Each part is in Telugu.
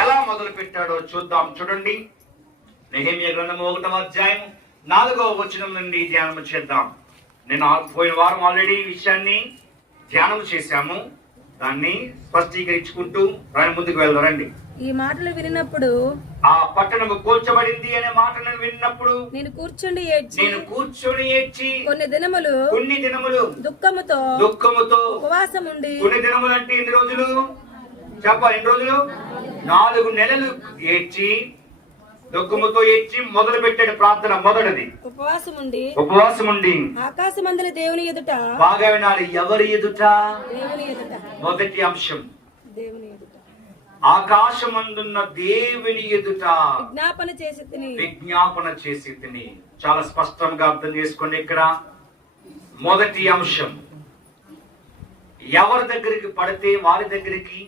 ఎలా మొదలు పెట్టాడో చూద్దాం. చూడండి, నెహెమ్యా గ్రంథం 1వ అధ్యాయం 4వ వచనం నుండి ధ్యానం చేద్దాం. నేను పోయిన వారం ఆల్రెడీ ఈ విషయాన్ని ధ్యానం చేశాము. దాన్ని స్పష్టీకరించుకుంటూ ముందుకు వెళ్దారండి. ఈ మాటలు వినినప్పుడు, ఆ పట్టణము కూల్చబడింది అనే మాటను విన్నప్పుడు నేను కూర్చుని ఏడ్చి కొన్ని దినములు దుఃఖముతో ఉపవాసం ఉండి. కొన్ని దినములు అంటే ఎన్ని రోజులు చెప్పాలి? ఎన్ని రోజులు? 4 నెలలు ఏడ్చి, దుఃఖముతో ఏడ్చి మొదలు పెట్టాడు ప్రార్థన. మొదటిది ఉపవాసం ఉండి ఆకాశమందుల దేవుని ఎదుట. బాగా వినాలి, ఎవరి ఎదుట? దేవుని ఎదుట. మొదటి అంశం, దేవుని ఎదుట, ఆకాశమందున్న దేవుని ఎదుట విజ్ఞాపన చేసి తిని. చాలా స్పష్టంగా అర్థం చేసుకోండి. ఇక్కడ మొదటి అంశం, ఎవరి దగ్గరికి పడితే వారి దగ్గరికి,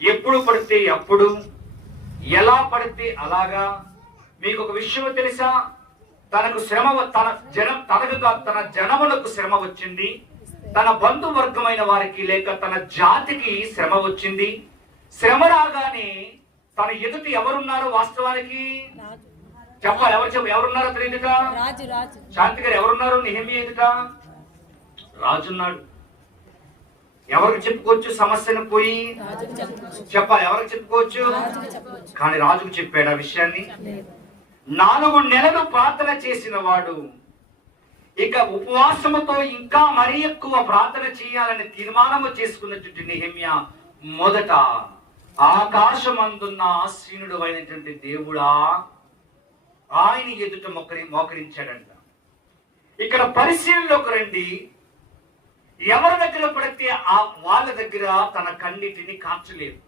ఎప్పుడు పడితే అప్పుడు, ఎలా పడితే అలాగా. మీకు ఒక విషయం తెలుసా? తనకు శ్రమ, తన జనములకు శ్రమ వచ్చింది. తన బంధువర్గమైన వారికి లేక తన జాతికి శ్రమ వచ్చింది. శ్రమ రాగానే తన ఎదుట ఎవరున్నారో వాస్తవానికి చెప్పాలి. ఎవరున్నారో అతని ఎదుట? శాంతి గారు, ఎవరున్నారు? నెహెమ్యా ఎదుట రాజున్నాడు. ఎవరికి చెప్పుకోవచ్చు సమస్యను? పోయి చెప్పాలి, ఎవరికి చెప్పుకోవచ్చు? కానీ రాజుకు చెప్పాడు ఆ విషయాన్ని. 4 నెలలు ప్రార్థన చేసిన వాడు ఇక ఉపవాసముతో ఇంకా మరీ ఎక్కువ ప్రార్థన చేయాలని తీర్మానము చేసుకున్నటువంటి నెహెమ్యా మొదట ఆకాశమందున్న ఆసీనుడు అయినటువంటి దేవుడా ఆయన ఎదుట మోకరించాడంట. ఇక్కడ పరిశీలనలోకి రండి. ఎవరి దగ్గర పడితే వాళ్ళ దగ్గర తన కన్నిటిని కార్చలేదు.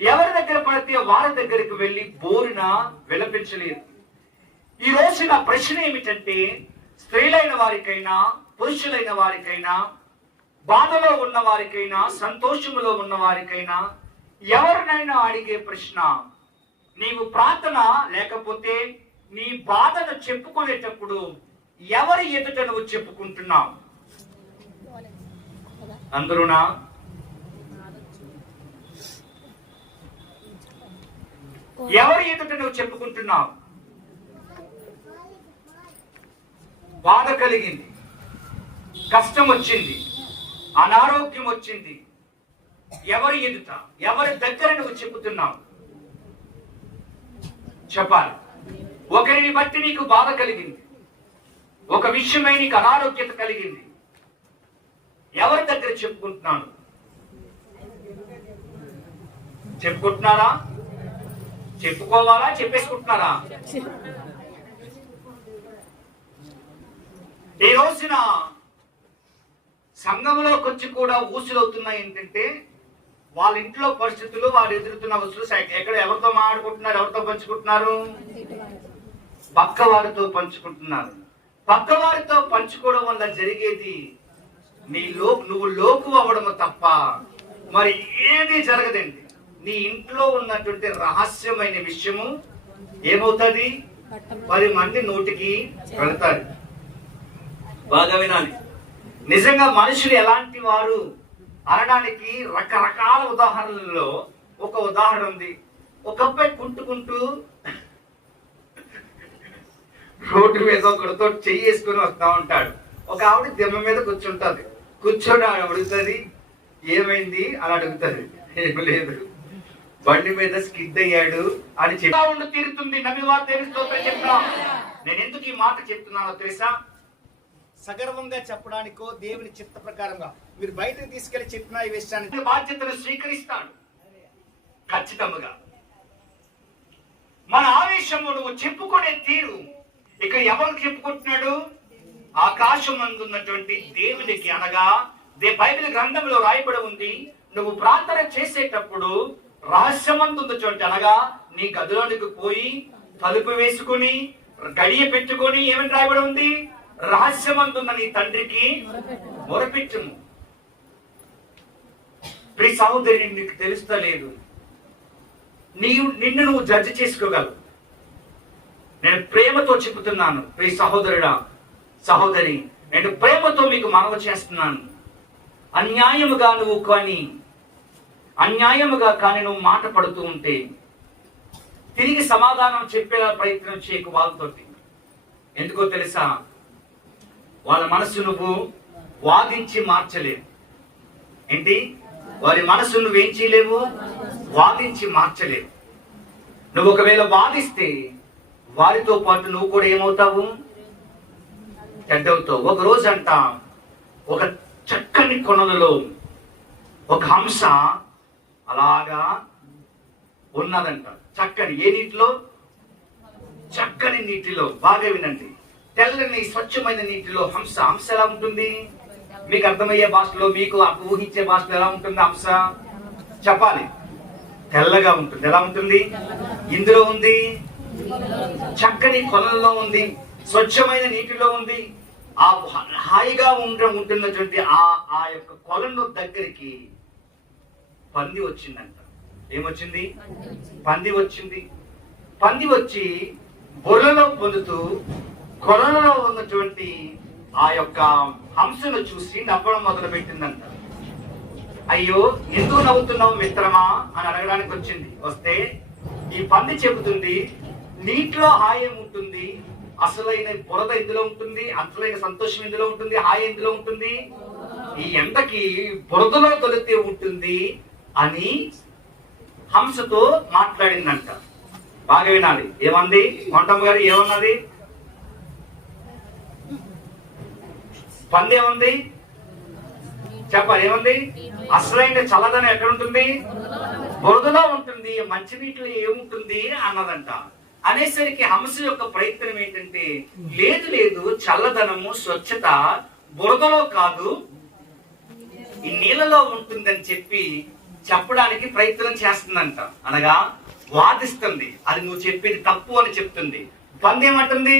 ఎవరి దగ్గర పడితే వాళ్ళ దగ్గరికి వెళ్ళి బోరున విలపించలేదు. ఈ రోజు నా ప్రశ్న ఏమిటంటే, స్త్రీలైన వారికైనా పురుషులైన వారికైనా, బాధలో ఉన్న వారికైనా సంతోషములో ఉన్న వారికైనా ఎవరినైనా అడిగే ప్రశ్న, నీవు ప్రార్థన లేకపోతే నీ బాధను చెప్పుకునేటప్పుడు ఎవరి ఎదుట నువ్వు చెప్పుకుంటున్నావు? అందరూనా? ఎవరి ఎదుట నువ్వు చెప్పుకుంటున్నావు? బాధ కలిగింది, కష్టం వచ్చింది, అనారోగ్యం వచ్చింది. ఎవరి ఎదుట, ఎవరి దగ్గర నువ్వు చెప్పుతున్నావు? చెప్పాలి. ఒకరిని బట్టి నీకు బాధ కలిగింది, ఒక విషయమై నీకు అనారోగ్యత కలిగింది. ఎవరి దగ్గర చెప్పుకుంటున్నాను? చెప్పుకుంటున్నారా? చెప్పుకోవాలా? చెప్పేసుకుంటున్నారా? ఈ రోజున సంఘంలోకి వచ్చి కూడా ఊసులవుతున్నాయి. ఏంటంటే వాళ్ళ ఇంట్లో పరిస్థితులు, వాళ్ళు ఎదురుతున్న వస్తువులు ఎక్కడ ఎవరితో మాట్లాడుకుంటున్నారు? ఎవరితో పంచుకుంటున్నారు? పక్క వారితో పంచుకుంటున్నారు. పక్క వారితో పంచుకోవడం వల్ల జరిగేది నువ్వు లోకు అవ్వడము తప్ప మరి ఏది జరగదండి. నీ ఇంట్లో ఉన్నటువంటి రహస్యమైన విషయము ఏమవుతుంది? 10 మంది నోటికి వెళతారు. బాగా వినాలి. నిజంగా మనుషులు ఎలాంటి వారు అనడానికి రకరకాల ఉదాహరణలలో ఒక ఉదాహరణ ఉంది. ఒక అబ్బాయి కుంటుకుంటూ రోడ్డు మీద ఒకరితో చెయ్యి వేసుకుని వస్తా ఉంటాడు. ఒక ఆవిడ దిమ్మ మీద కూర్చుంటది. కూర్చొని అడుగుతుంది, ఏమైంది అని అడుగుతుంది. ఏమి లేదు, బండి మీద స్కిడ్ అయ్యాడు అని చెప్పి తీరుతుంది. నమ్మివారు తెలుస్తూ చెప్తా. నేను ఎందుకు ఈ మాట చెప్తున్నానో తెలుసా? సగర్వంగా చెప్పడానికో దేవుని చిత్త ప్రకారంగా మీరు బయటకు తీసుకెళ్లి చెప్పిన ఈ విషయాన్ని బాధ్యతను స్వీకరిస్తాడు ఖచ్చితంగా. మన ఆవేశము నువ్వు చెప్పుకునే తీరు ఇక ఎవరు చెప్పుకుంటున్నాడు? ఆకాశం అందున్నటువంటి దేవునికి, అనగా బైబిల్ గ్రంథంలో రాయబడి ఉంది, నువ్వు ప్రార్థన చేసేటప్పుడు రహస్యమందున్నటువంటి, అనగా నీ గదిలోనికి పోయి తలుపు వేసుకుని గడియ పెట్టుకొని ఏమని రాయబడి ఉంది? రహస్యమందున్న నీ తండ్రికి మొరపెట్టుము. ప్రియ సహోదరి, నీకు తెలుస్తలేదు, నిన్ను నువ్వు జడ్జి చేసుకోగలవు. నేను ప్రేమతో చెబుతున్నాను. ప్రియ సహోదరుడా, సహోదరి, నేను ప్రేమతో మీకు మనవి చేస్తున్నాను. అన్యాయముగా నువ్వు కానీ అన్యాయముగా కానీ నువ్వు మాట పడుతూ ఉంటే తిరిగి సమాధానం చెప్పే ప్రయత్నం చేయకు వాళ్ళతోటి. ఎందుకో తెలుసా, వాళ్ళ మనసు నువ్వు వాదించి మార్చలేవు. ఏంటి? వారి మనసు నువ్వేం చేయలేవు, వాదించి మార్చలేవు. నువ్వు ఒకవేళ వాదిస్తే వారితో పాటు నువ్వు కూడా ఏమవుతావు, చెడ్డవుతావు. ఒక రోజు అంట ఒక చక్కని కొనలలో ఒక హంస అలాగా ఉన్నదంట. చక్కని ఏ నీటిలో? చక్కని నీటిలో. బాగా వినండి, తెల్లని స్వచ్ఛమైన నీటిలో హంస. హంస ఎలా ఉంటుంది? మీకు అర్థమయ్యే భాషలో, మీకు ఊహించే భాషలో ఎలా ఉంటుంది హంస? చెప్పాలి. తెల్లగా ఉంటుంది. ఎలా ఉంటుంది? ఇందులో ఉంది, చక్కని కొలంలో ఉంది, స్వచ్ఛమైన నీటిలో ఉంది. ఆ హాయిగా ఉంటున్నటువంటి ఆ యొక్క కొలను దగ్గరికి పంది వచ్చిందంట. ఏమొచ్చింది? పంది వచ్చింది. పంది వచ్చి బొర్రలో పొందుతూ కొలంలో ఉన్నటువంటి ఆ యొక్క హంసను చూసి నవ్వడం మొదలు పెట్టిందంట. అయ్యో, ఎందుకు నవ్వుతున్నావు మిత్రమా అని అడగడానికి వచ్చింది. వస్తే ఈ పంది చెబుతుంది, నీటిలో హాయి ఉంటుంది, అసలైన బురద ఇందులో ఉంటుంది, అసలైన సంతోషం ఇందులో ఉంటుంది, హాయి ఇందులో ఉంటుంది, ఈ ఎండకి బురదలో తొలితే ఉంటుంది అని హంసతో మాట్లాడిందంట. బాగా వినాలి. ఏమంది? కొండమ్మ గారు ఏమన్నది? పంది ఏమంది? చెప్పాలి. ఏమంది? అసలైన చల్లదనం ఎక్కడ ఉంటుంది? బురదలో ఉంటుంది, మంచినీటిలో ఏముంటుంది అన్నదంట. అనేసరికి హంస యొక్క ప్రయత్నం ఏంటంటే, లేదు లేదు, చల్లదనము స్వచ్ఛత బురదలో కాదు, ఈ నీళ్ళలో ఉంటుందని చెప్పి చెప్పడానికి ప్రయత్నం చేస్తుందంట. అనగా వాదిస్తుంది. అది నువ్వు చెప్పేది తప్పు అని చెప్తుంది. పంది ఏమంటుంది?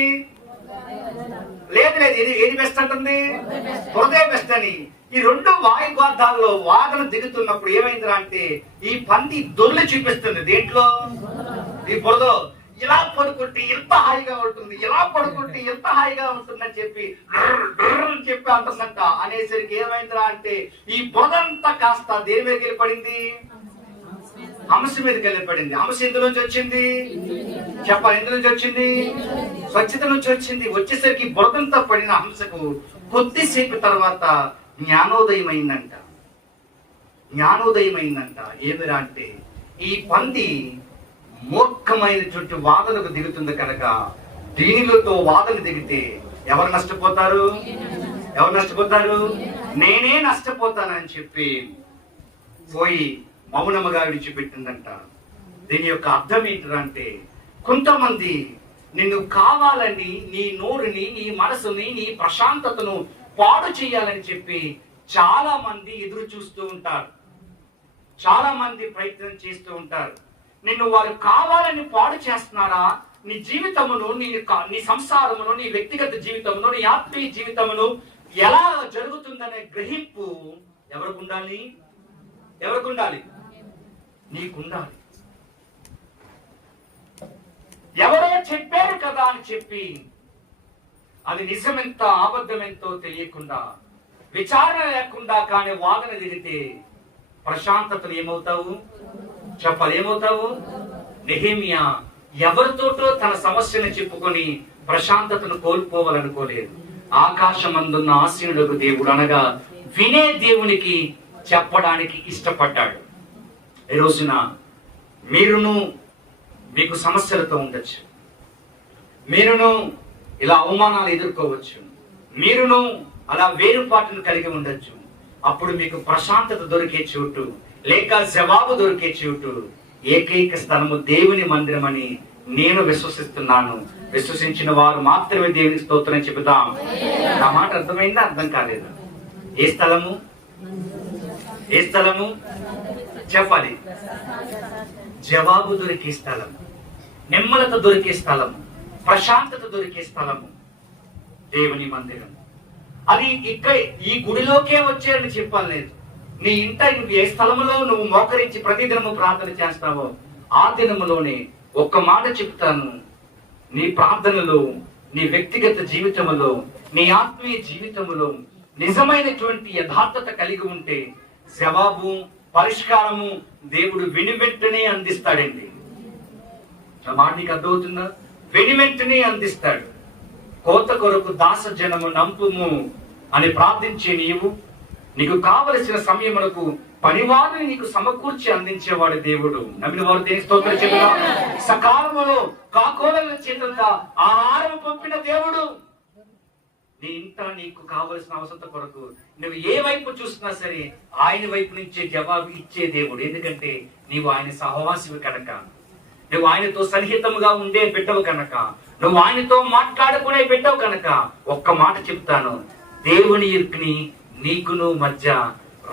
లేదు లేదు, ఏది బెస్ట్ అంటుంది? బురదే బెస్ట్ అని. ఈ రెండు వాయుగోర్థాల్లో వాదన దిగుతున్నప్పుడు ఏమైందిరా అంటే, ఈ పంది దొర్లి చూపిస్తుంది. దేంట్లో? ఈ బురదో. ఇలా పడుకుంటే ఎంత హాయిగా ఉంటుంది, ఇలా పడుకుంటే ఎంత హాయిగా ఉంటుందని చెప్పి చెప్పి అంటుందంట. అనేసరికి ఏమైందిరా అంటే, ఈ బురదంతా కాస్త దేని మీదకి వెళ్ళి పడింది? హంస మీదకి వెళ్ళి పడింది. హంస ఎందులో నుంచి వచ్చింది? చెప్పాలి. ఎందులో నుంచి వచ్చింది? స్వచ్ఛత నుంచి వచ్చింది. వచ్చేసరికి బురదంతా పడిన హంసకు కొద్దిసేపు తర్వాత జ్ఞానోదయం అయిందంట. జ్ఞానోదయం అయిందంట. ఏమిరా అంటే, ఈ పంది మూర్ఖమైనటువంటి వాదనకు దిగుతుంది కనుక దీనిలతో వాదన దిగితే ఎవరు నష్టపోతారు? ఎవరు నష్టపోతారు? నేనే నష్టపోతానని చెప్పి పోయి మౌనముగా విడిచిపెట్టిందంట. దీని యొక్క అర్థం ఏంటంటే, కొంతమంది నిన్ను కావాలని, నీ నోరుని, నీ మనసుని, నీ ప్రశాంతతను పాడు చేయాలని చెప్పి చాలా మంది ఎదురు చూస్తూ ఉంటారు. చాలా మంది ప్రయత్నం చేస్తూ ఉంటారు. నిన్ను వారు కావాలని పాడు చేస్తున్నారా? నీ జీవితమును, నీ సంసారమును, నీ వ్యక్తిగత జీవితమును, నీ ఆత్మీయ జీవితమును ఎలా జరుగుతుందనే గ్రహింపు ఎవరికి ఉండాలి? ఎవరికి ఉండాలి? నీకుండాలి. ఎవరో చెప్పారు కదా అని చెప్పి అది నిజమెంతో అబద్ధమెంతో తెలియకుండా, విచారణ లేకుండా కానీ వాదన దిగితే ప్రశాంతతను ఏమవుతావు? చెప్పాలి. ఏమవుతావు? నెహెమియా ఎవరితోటో తన సమస్యను చెప్పుకొని ప్రశాంతతను కోల్పోవాలనుకోలేదు. ఆకాశమందున్న ఆసీనుడకు దేవుడు అనగా వినే దేవునికి చెప్పడానికి ఇష్టపడ్డాడు. ఈ రోజున మీరును మీకు సమస్యలతో ఉండొచ్చు, మీరును ఇలా అవమానాలు ఎదుర్కోవచ్చు, మీరును అలా వేరుపాటును కలిగి ఉండొచ్చు. అప్పుడు మీకు ప్రశాంతత దొరికే చోటు, లేక జవాబు దొరికే చోటు, ఏకైక స్థలము దేవుని మందిరం అని నేను విశ్వసిస్తున్నాను. విశ్వసించిన వారు మాత్రమే దేవునికి స్తోత్రం చెబుతాం. నా మాట అర్థమైందా? అర్థం కాలేదా? ఏ స్థలము? ఏ స్థలము? చెప్పాలి. జవాబు దొరికే స్థలం, నెమ్మలత దొరికే స్థలము, ప్రశాంతత దొరికే స్థలము దేవుని మందిరం. అది ఇక్కడ ఈ గుడిలోకే వచ్చారని చెప్పలేదు. నీ ఇంట నువ్వు ఏ స్థలములో నువ్వు మోకరించి ప్రతిదినము ప్రార్థన చేస్తావో ఆ దినములోనే ఒక్క మాట చెప్తాను, నీ ప్రార్థనలో, నీ వ్యక్తిగత జీవితములో, నీ ఆత్మీయ జీవితములో నిజమైనటువంటి యథార్థత కలిగి ఉంటే జవాబు పరిష్కారము దేవుడు వెనువెంటనే అందిస్తాడండి. నా మాట నీకు అర్థమవుతుందా? వెనువెంటనే అందిస్తాడు. కోత కొరకు దాస జనము నంపుము అని ప్రార్థించే నీవు, నీకు కావలసిన సమయములకు పనివారిని నీకు సమకూర్చి అందించేవాడు దేవుడు. నమ్మిన వారు దేని స్తోత్రం చెబుదాం. సకాలములో కాకోలల చేతులుగా ఆహారం పంపిన దేవుడు. నీ ఇంట నీకు కావలసిన అవసరం కొరకు నువ్వు ఏ వైపు చూసినా సరే ఆయన వైపు నుంచే జవాబు ఇచ్చే దేవుడు. ఎందుకంటే నీవు ఆయన సహవాసివి కనుక, నువ్వు ఆయనతో సన్నిహితముగా ఉండే బిడ్డవు కనుక, నువ్వు ఆయనతో మాట్లాడుకునే బిడ్డవు కనుక ఒక్క మాట చెప్తాను, దేవుని యొక్కని నీకును మధ్య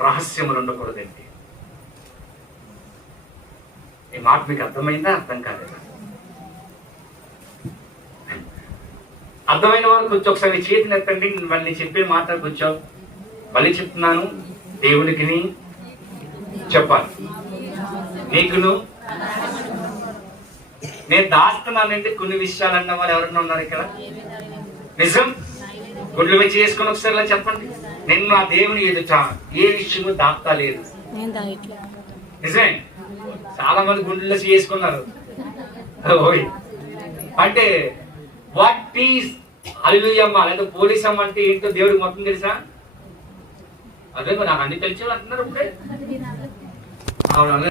రహస్యములు ఉండకూడదండి. ఈ మాట మీకు అర్థమైందా? అర్థం కాలేదా? అర్థమైన వారు కొంచెం ఒకసారి చేతిని ఎత్తండి. మళ్ళీ చెప్పే మాట కొంచెం మళ్ళీ చెప్తున్నాను. దేవునికి చెప్పాలి, నీకును. నేను దాస్తున్నానంటే కొన్ని విషయాలు అన్న వాళ్ళు ఎవరన్నా ఉన్నారు ఇక్కడ? నిజం. గుడ్లు వచ్చి చేసుకుని ఒకసారి ఇలా చెప్పండి, నేను నా దేవుని ఎదుట ఏ విషయము దాస్తా లేదు. నిజమే. చాలా మంది గుండెల్లో చేసుకున్నారు. అంటే వాట్ ఈస్ హల్లెలూయా లేదా పోలీస్ అమ్మ అంటే ఏంటో దేవుడికి మొత్తం తెలుసా? అదే నాకు అన్ని తెలిసి అంటున్నారు ఇప్పుడే. అవును,